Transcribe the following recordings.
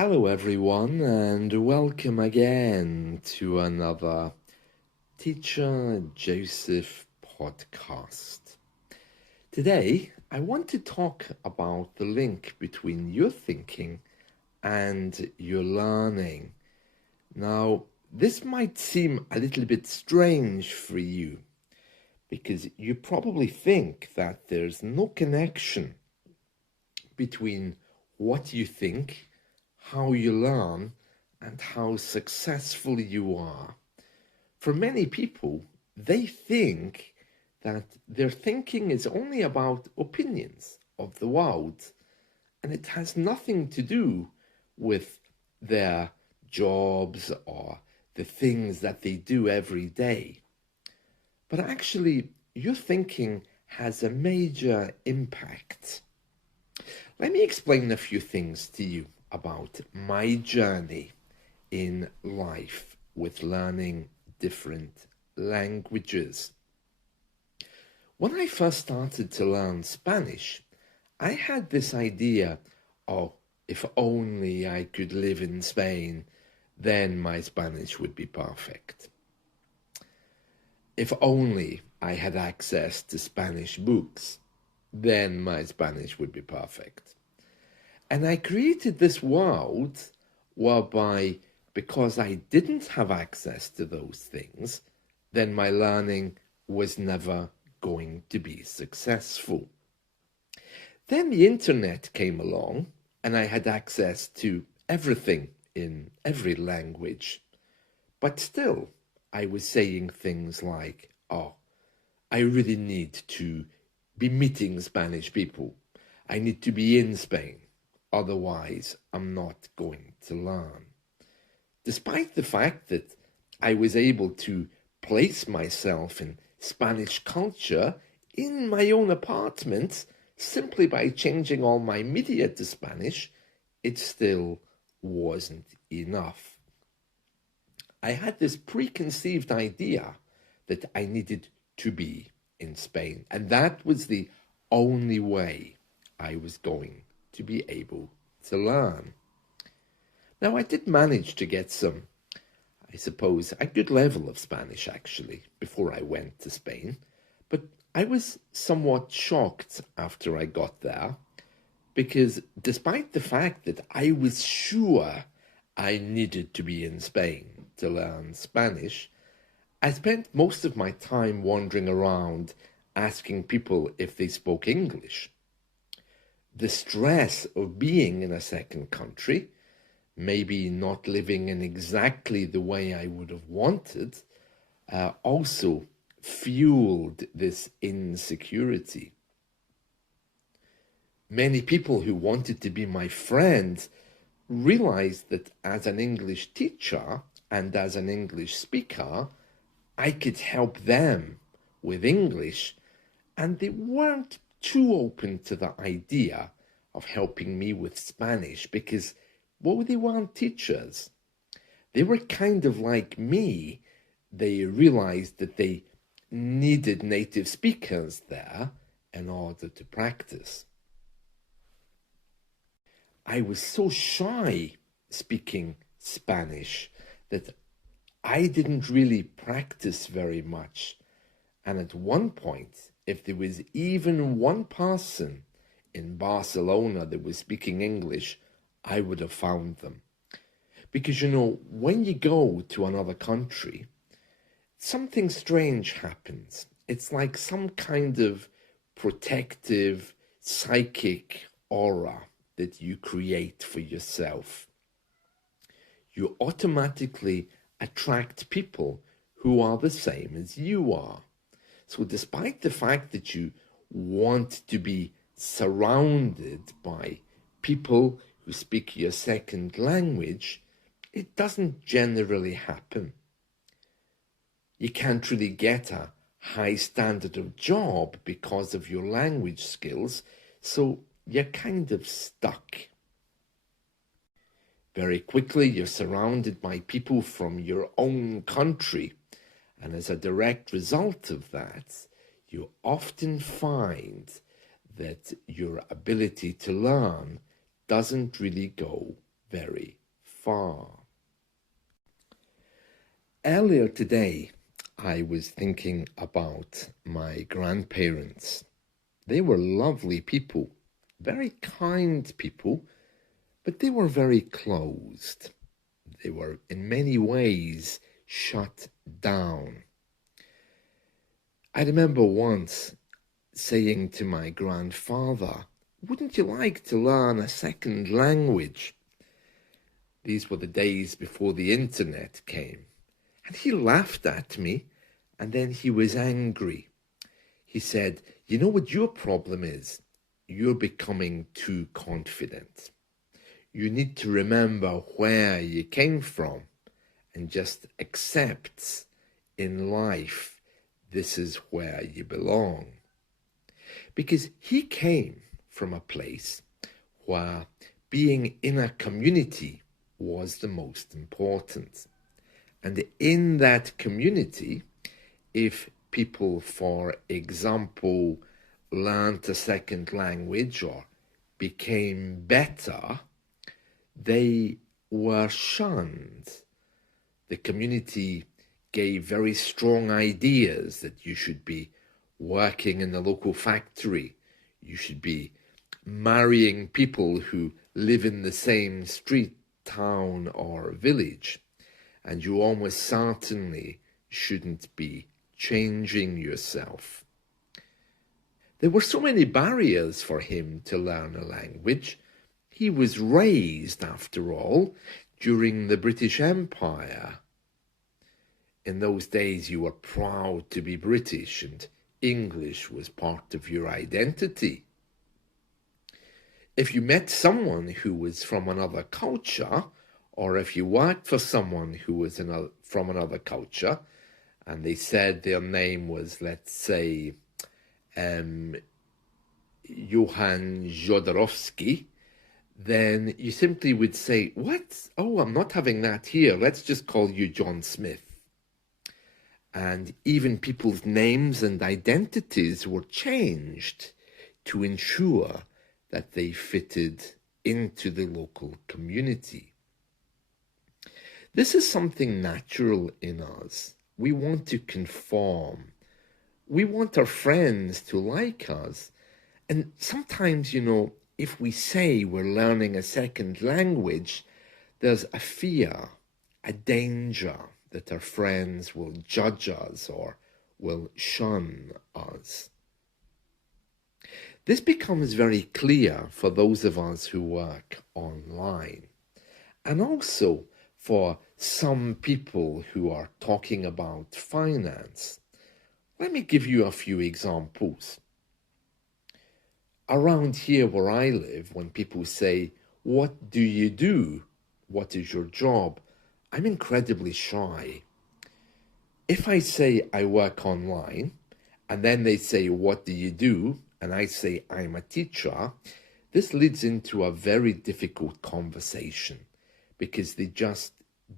Hello everyone and welcome again to another Teacher Joseph podcast. Today I want to talk about the link between your thinking and your learning. Now, this might seem a little bit strange for you because you probably think that there's no connection between what you think, how you learn, and how successful you are. For many people, they think that their thinking is only about opinions of the world, and it has nothing to do with their jobs or the things that they do every day. But actually, your thinking has a major impact. Let me explain a few things to you about my journey in life with learning different languages. When I first started to learn Spanish, I had this idea, oh, if only I could live in Spain, then my Spanish would be perfect. If only I had access to Spanish books, then my Spanish would be perfect. And I created this world whereby, because I didn't have access to those things, then my learning was never going to be successful. Then the internet came along and I had access to everything in every language. But still, I was saying things like, oh, I really need to be meeting Spanish people. I need to be in Spain. Otherwise, I'm not going to learn. Despite the fact that I was able to place myself in Spanish culture in my own apartment simply by changing all my media to Spanish, it still wasn't enough. I had this preconceived idea that I needed to be in Spain, and that was the only way I was going to be able to learn. Now, I did manage to get some, I suppose, a good level of Spanish actually before I went to Spain, but I was somewhat shocked after I got there because despite the fact that I was sure I needed to be in Spain to learn Spanish, I spent most of my time wandering around asking people if they spoke English. The stress of being in a second country, maybe not living in exactly the way I would have wanted, also fueled this insecurity. Many people who wanted to be my friends realized that as an English teacher and as an English speaker, I could help them with English, and they weren't too open to the idea of helping me with Spanish because, well, they weren't teachers. They were kind of like me. They realized that they needed native speakers there in order to practice. I was so shy speaking Spanish that I didn't really practice very much. And at one point, if there was even one person in Barcelona that was speaking English, I would have found them. Because, you know, when you go to another country, something strange happens. It's like some kind of protective, psychic aura that you create for yourself. You automatically attract people who are the same as you are. So despite the fact that you want to be surrounded by people who speak your second language, it doesn't generally happen. You can't really get a high standard of job because of your language skills, so you're kind of stuck. Very quickly, you're surrounded by people from your own country, and as a direct result of that, you often find that your ability to learn doesn't really go very far. Earlier today, I was thinking about my grandparents. They were lovely people, very kind people, but they were very closed. They were in many ways shut down. I remember once saying to my grandfather, "Wouldn't you like to learn a second language?" These were the days before the internet came. And he laughed at me, and then he was angry. He said, "You know what your problem is? You're becoming too confident. You need to remember where you came from and just accept in life this is where you belong." Because he came from a place where being in a community was the most important. And in that community, if people, for example, learned a second language or became better, they were shunned. The community gave very strong ideas that you should be working in the local factory, you should be marrying people who live in the same street, town, or village, and you almost certainly shouldn't be changing yourself. There were so many barriers for him to learn a language. He was raised, after all, during the British Empire. In those days, you were proud to be British, and English was part of your identity. If you met someone who was from another culture, or if you worked for someone who was from another culture, and they said their name was, let's say, Johann Jodorowsky, then you simply would say, "What? Oh, I'm not having that here. Let's just call you John Smith." And even people's names and identities were changed to ensure that they fitted into the local community. This is something natural in us. We want to conform. We want our friends to like us. And sometimes, if we say we're learning a second language, there's a fear, a danger that our friends will judge us or will shun us. This becomes very clear for those of us who work online, and also for some people who are talking about finance. Let me give you a few examples. Around here where I live, when people say, "What do you do? What is your job?" I'm incredibly shy. If I say I work online, and then they say, "What do you do?" and I say I'm a teacher, this leads into a very difficult conversation because they just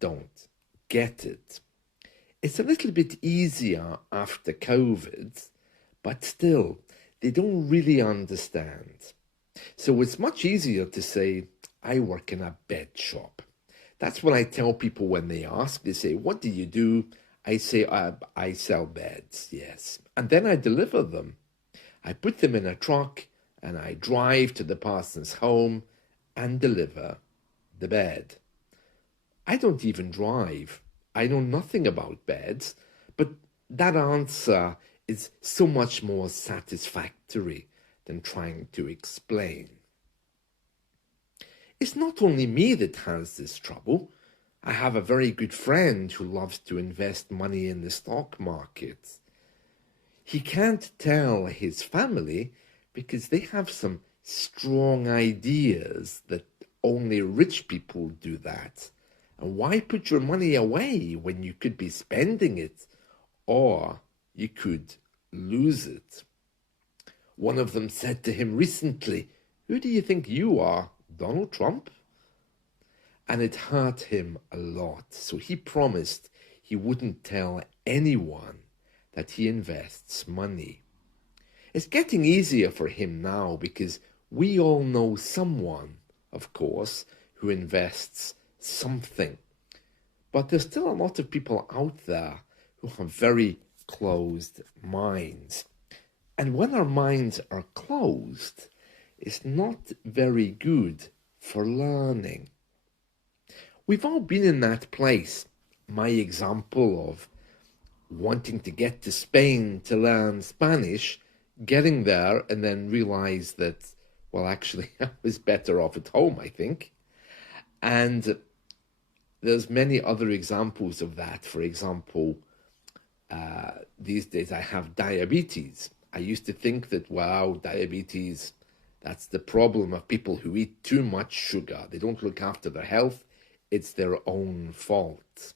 don't get it. It's a little bit easier after COVID, but still, they don't really understand. So it's much easier to say, "I work in a bed shop." That's what I tell people when they ask. They say, "What do you do?" I say, I sell beds, yes. And then I deliver them. I put them in a truck and I drive to the person's home and deliver the bed. I don't even drive. I know nothing about beds, but that answer is so much more satisfactory than trying to explain. It's not only me that has this trouble. I have a very good friend who loves to invest money in the stock market. He can't tell his family because they have some strong ideas that only rich people do that. And why put your money away when you could be spending it, or you could lose it? One of them said to him recently, "Who do you think you are, Donald Trump?" And it hurt him a lot. So he promised he wouldn't tell anyone that he invests money. It's getting easier for him now because we all know someone, of course, who invests something. But there's still a lot of people out there who have very closed minds. And when our minds are closed, it's not very good for learning. We've all been in that place. My example of wanting to get to Spain to learn Spanish, getting there and then realize that, well, actually, I was better off at home, I think. And there's many other examples of that. For example, these days I have diabetes. I used to think that, wow, diabetes, that's the problem of people who eat too much sugar. They don't look after their health. It's their own fault.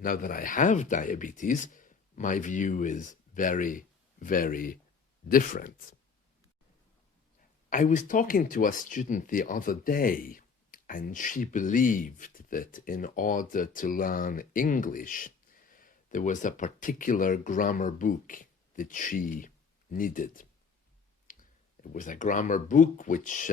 Now that I have diabetes, my view is very, very different. I was talking to a student the other day, and she believed that in order to learn English, there was a particular grammar book that she needed. It was a grammar book which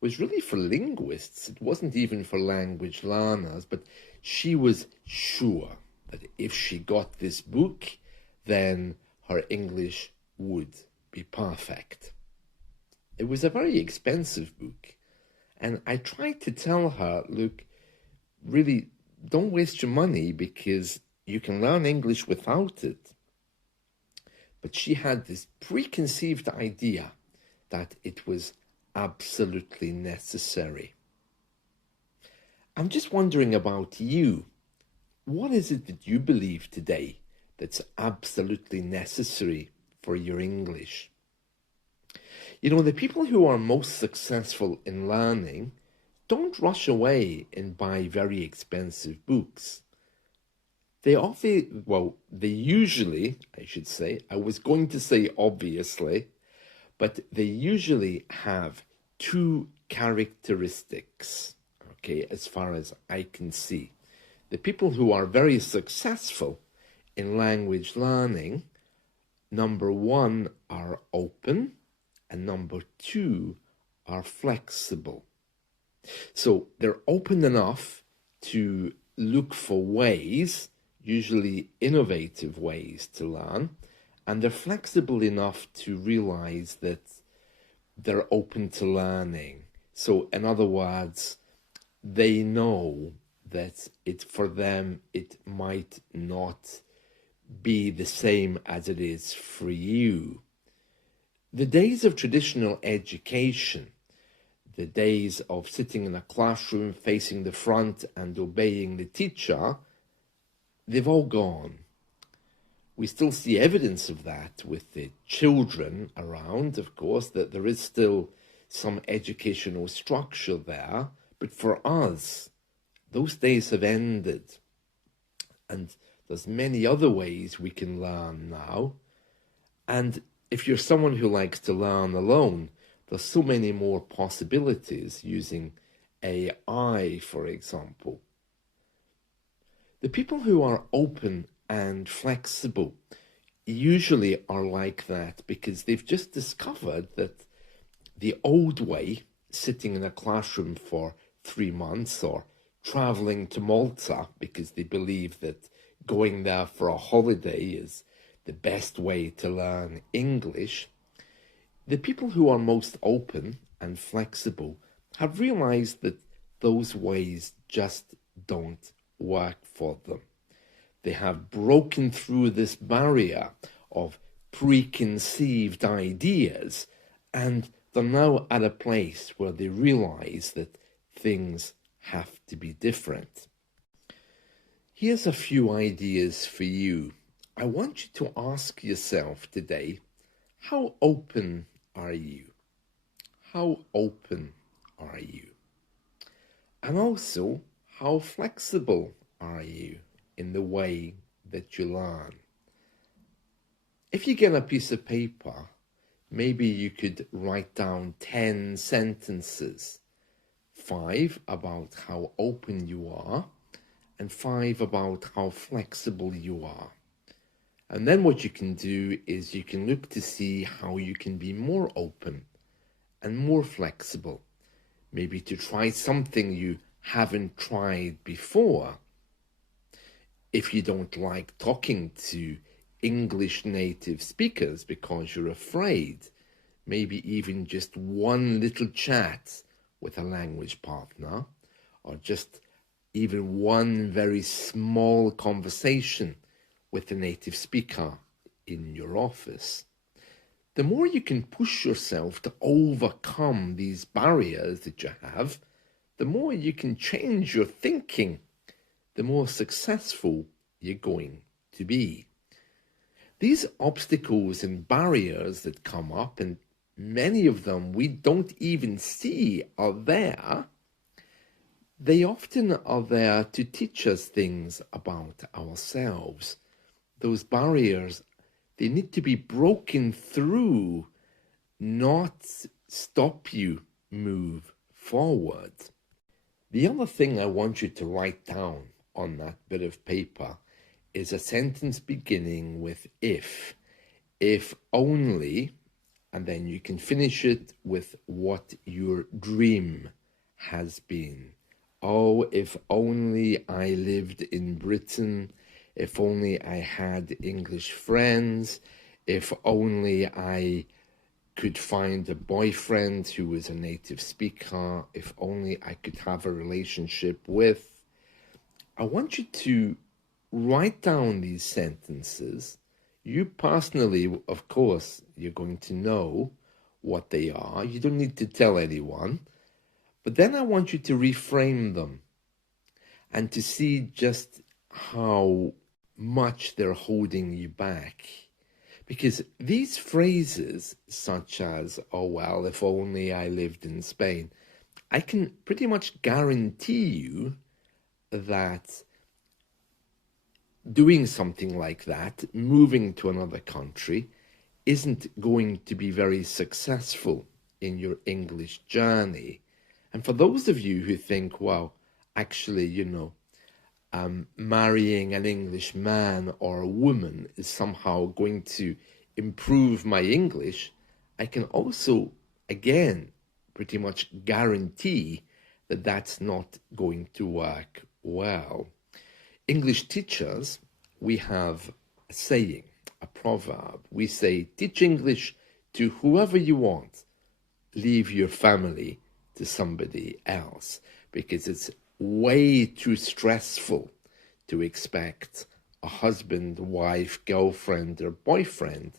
was really for linguists. It wasn't even for language learners, but she was sure that if she got this book, then her English would be perfect. It was a very expensive book. And I tried to tell her, look, really, don't waste your money because you can learn English without it. But she had this preconceived idea that it was absolutely necessary. I'm just wondering about you. What is it that you believe today that's absolutely necessary for your English? You know, the people who are most successful in learning don't rush away and buy very expensive books. They usually, I should say, I was going to say obviously, but they usually have two characteristics, okay, as far as I can see. The people who are very successful in language learning, number one, are open, and number two, are flexible. So they're open enough to look for ways, usually innovative ways to learn, and they're flexible enough to realize that they're open to learning. So in other words, they know that for them, it might not be the same as it is for you. The days of traditional education, the days of sitting in a classroom facing the front and obeying the teacher, they've all gone. We still see evidence of that with the children around, of course, that there is still some educational structure there. But for us, those days have ended. And there's many other ways we can learn now. And if you're someone who likes to learn alone, there's so many more possibilities using AI, for example. The people who are open and flexible usually are like that because they've just discovered that the old way, sitting in a classroom for 3 months or traveling to Malta because they believe that going there for a holiday is the best way to learn English, the people who are most open and flexible have realized that those ways just don't work for them. They have broken through this barrier of preconceived ideas, and they're now at a place where they realize that things have to be different. Here's a few ideas for you. I want you to ask yourself today, how open are you? How open are you? And also, how flexible are you in the way that you learn? If you get a piece of paper, maybe you could write down 10 sentences, 5 about how open you are, and 5 about how flexible you are. And then what you can do is you can look to see how you can be more open and more flexible. maybe to try something you haven't tried before. If you don't like talking to English native speakers because you're afraid, maybe even just one little chat with a language partner, or just even one very small conversation with a native speaker in your office. The more you can push yourself to overcome these barriers that you have, the more you can change your thinking, the more successful you're going to be. These obstacles and barriers that come up, and many of them we don't even see are there, they often are there to teach us things about ourselves. Those barriers, they need to be broken through, not stop you move forward. The other thing I want you to write down on that bit of paper is a sentence beginning with if only, and then you can finish it with what your dream has been. Oh, if only I lived in Britain, if only I had English friends, if only I could find a boyfriend who was a native speaker, if only I could have a relationship with. I want you to write down these sentences. You personally, of course, you're going to know what they are. You don't need to tell anyone. But then I want you to reframe them and to see just how much they're holding you back. Because these phrases, such as, oh, well, if only I lived in Spain, I can pretty much guarantee you that doing something like that, moving to another country, isn't going to be very successful in your English journey. And for those of you who think, well, actually, marrying an English man or a woman is somehow going to improve my English, I can also, again, pretty much guarantee that that's not going to work well. English teachers, we have a saying, a proverb. We say, teach English to whoever you want. Leave your family to somebody else, because it's way too stressful to expect a husband, wife, girlfriend, or boyfriend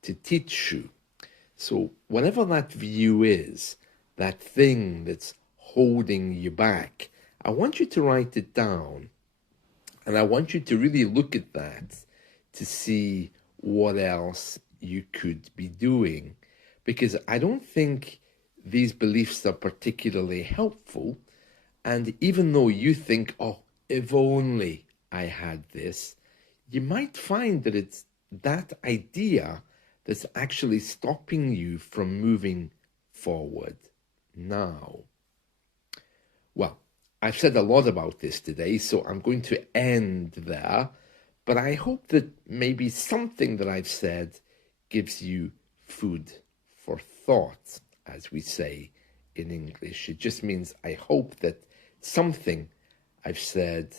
to teach you. So whatever that view is, that thing that's holding you back, I want you to write it down, and I want you to really look at that to see what else you could be doing, because I don't think these beliefs are particularly helpful. And even though you think, oh, if only I had this, you might find that it's that idea that's actually stopping you from moving forward now. Well, I've said a lot about this today, so I'm going to end there. But I hope that maybe something that I've said gives you food for thought, as we say in English. It just means I hope that something I've said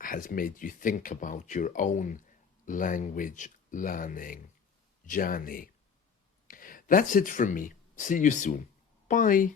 has made you think about your own language learning journey. That's it from me. See you soon. Bye.